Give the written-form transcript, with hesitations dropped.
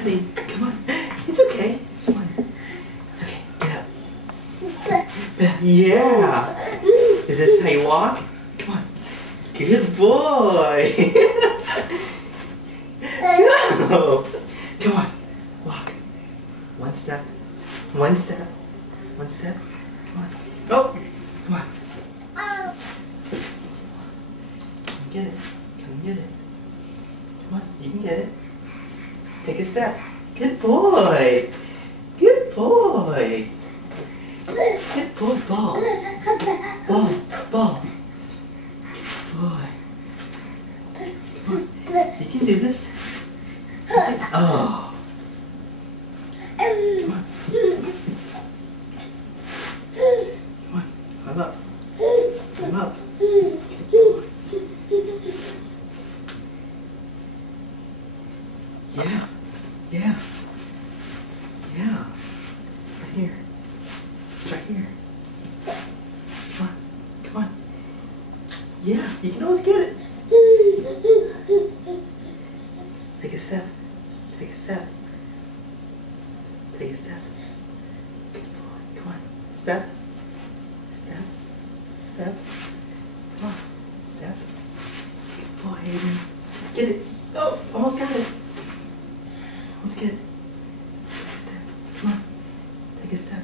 Daddy, come on. It's okay. Come on. Okay, get up. Yeah. Is this how you walk? Come on. Good boy. Go. Come on. Walk. One step. One step. One step. Come on. Oh. Come on. Come get it. Come get it. Come on. You can get it. Take a step. Good boy. Good boy. Good boy. Ball. Ball. Ball. Good boy. Come on. You can do this. Oh. Come on. Come on. Climb up. Climb up. Good boy. Yeah. Yeah. Yeah. Right here. Right here. Come on. Come on. Yeah, you can always get it. Take a step. Take a step. Take a step. Good boy. Come on. Step. Step. Step. Come on. Step. Good boy, Aiden. Get it. Oh, almost got it. Almost get it. Take a step. Come on. Take a step.